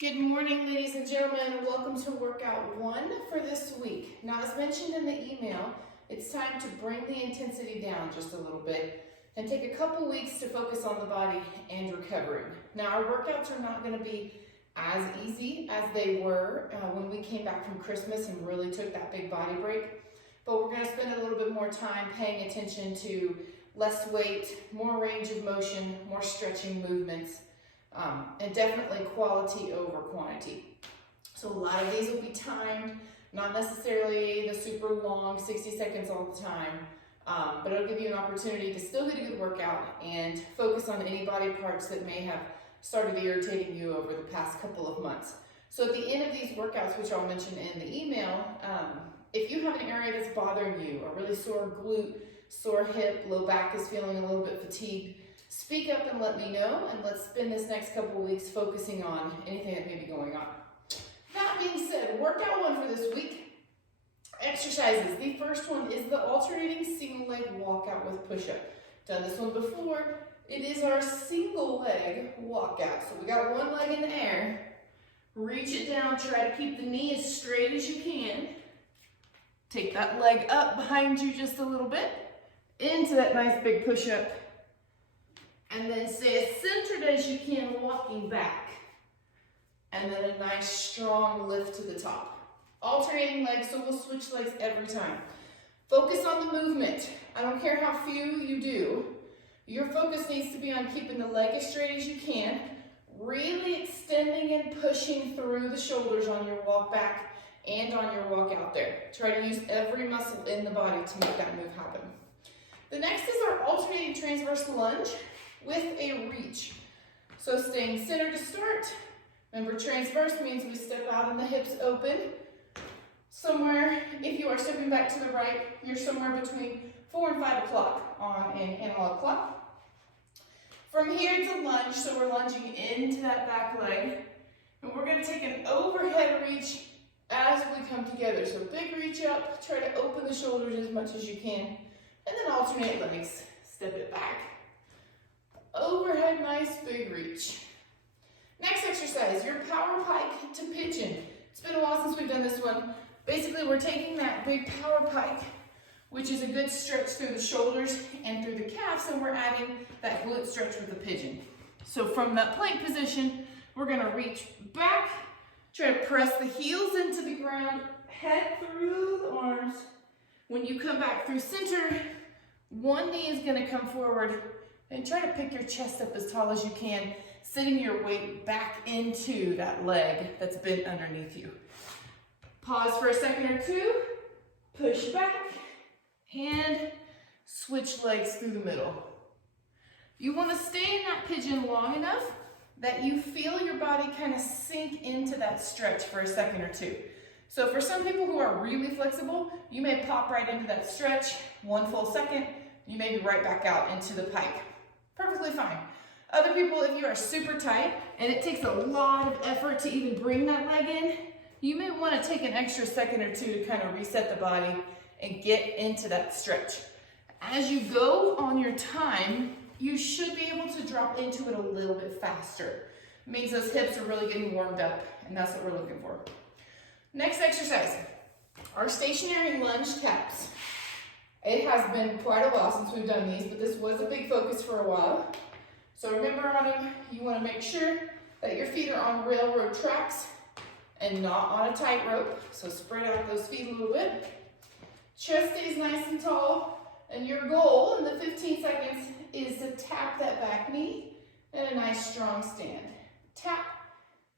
Good morning, ladies and gentlemen. Welcome to workout 1 for this week. Now, as mentioned in the email, it's time to bring the intensity down just a little bit and take a couple weeks to focus on the body and recovering. Now, our workouts are not going to be as easy as they were when we came back from Christmas and really took that big body break, but we're going to spend a little bit more time paying attention to less weight, more range of motion, more stretching movements, and definitely quality over quantity. So a lot of these will be timed, not necessarily the super long 60 seconds all the time, but it'll give you an opportunity to still get a good workout and focus on any body parts that may have started irritating you over the past couple of months. So at the end of these workouts, which I'll mention in the email, if you have an area that's bothering you, a really sore glute, sore hip, low back is feeling a little bit fatigued, speak up and let me know, and let's spend this next couple of weeks focusing on anything that may be going on. That being said, workout 1 for this week, exercises. The first one is the alternating single leg walkout with push-up. Done this one before. It is our single leg walkout. So we got one leg in the air, reach it down, try to keep the knee as straight as you can. Take that leg up behind you just a little bit, into that nice big push-up. And then stay as centered as you can walking back. And then a nice strong lift to the top. Alternating legs, so we'll switch legs every time. Focus on the movement. I don't care how few you do. Your focus needs to be on keeping the leg as straight as you can, really extending and pushing through the shoulders on your walk back and on your walk out there. Try to use every muscle in the body to make that move happen. The next is our alternating transverse lunge with a reach. So staying centered to start. Remember, transverse means we step out and the hips open. Somewhere, if you are stepping back to the right, you're somewhere between 4 and 5 o'clock on an analog clock. From here it's a lunge, so we're lunging into that back leg. And we're gonna take an overhead reach as we come together. So big reach up, try to open the shoulders as much as you can, and then alternate legs. Step it back. Overhead, nice big reach. Next exercise, your power pike to pigeon. It's been a while since we've done this one. Basically, we're taking that big power pike, which is a good stretch through the shoulders and through the calves, and we're adding that glute stretch with the pigeon. So from that plank position, we're gonna reach back, try to press the heels into the ground, head through the arms. When you come back through center, one knee is gonna come forward, and try to pick your chest up as tall as you can, sitting your weight back into that leg that's bent underneath you. Pause for a second or two, push back, and switch legs through the middle. You want to stay in that pigeon long enough that you feel your body kind of sink into that stretch for a second or two. So for some people who are really flexible, you may pop right into that stretch, 1 full second, you may be right back out into the pike. Perfectly fine. Other people, if you are super tight and it takes a lot of effort to even bring that leg in, you may want to take an extra second or two to kind of reset the body and get into that stretch. As you go on your time, you should be able to drop into it a little bit faster. It means those hips are really getting warmed up, and that's what we're looking for. Next exercise, our stationary lunge taps. It has been quite a while since we've done these, but this was a big focus for a while. So remember on them, you want to make sure that your feet are on railroad tracks and not on a tightrope. So spread out those feet a little bit. Chest stays nice and tall, and your goal in the 15 seconds is to tap that back knee and a nice strong stand. Tap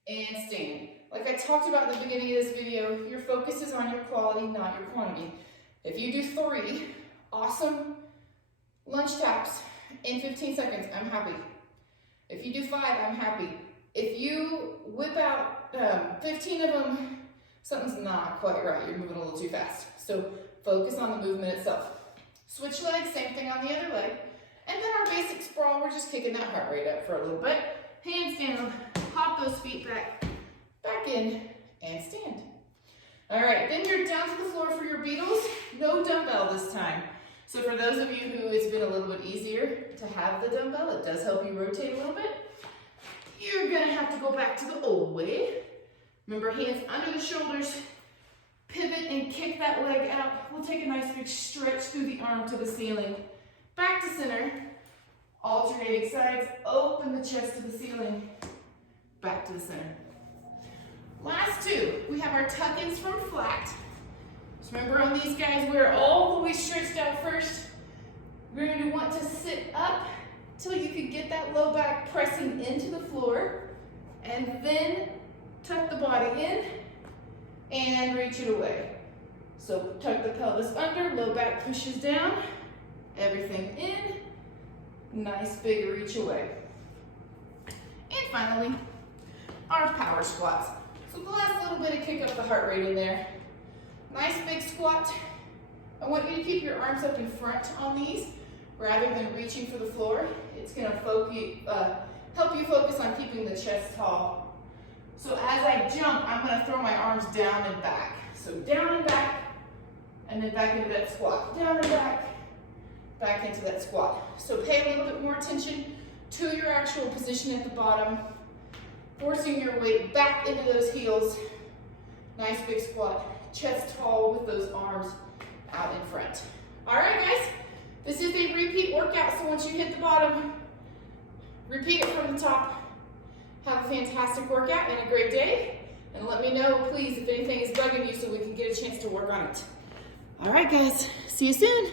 and stand. Like I talked about at the beginning of this video, your focus is on your quality, not your quantity. If you do 3 awesome lunge taps in 15 seconds, I'm happy. If you do 5, I'm happy. If you whip out 15 of them, something's not quite right. You're moving a little too fast. So focus on the movement itself. Switch legs, same thing on the other leg. And then our basic sprawl, we're just kicking that heart rate up for a little bit. Hands down, pop those feet back in, and stand. All right, then you're down to the floor for your Beatles. No dumbbell this time. So for those of you who it's been a little bit easier to have the dumbbell, it does help you rotate a little bit. you're gonna have to go back to the old way. Remember, hands under the shoulders, pivot and kick that leg out. We'll take a nice big stretch through the arm to the ceiling. Back to center, alternating sides, open the chest to the ceiling, back to the center. Last two, we have our tuck-ins from flat. So remember on these guys, we're all the way stretched out first. We're going to want to sit up till you can get that low back pressing into the floor, and then tuck the body in and reach it away. So tuck the pelvis under, low back pushes down, everything in, nice big reach away. And finally, our power squats. So the last little bit of kick up the heart rate in there. Nice big squat. I want you to keep your arms up in front on these rather than reaching for the floor. It's gonna help you focus on keeping the chest tall. So as I jump, I'm gonna throw my arms down and back. So down and back, and then back into that squat. Down and back into that squat. So pay a little bit more attention to your actual position at the bottom, forcing your weight back into those heels. Nice big squat, chest tall with those arms out in front. All right, guys, this is a repeat workout, so once you hit the bottom, repeat it from the top. Have a fantastic workout and a great day, and let me know, please, if anything is bugging you so we can get a chance to work on it. All right, guys, see you soon.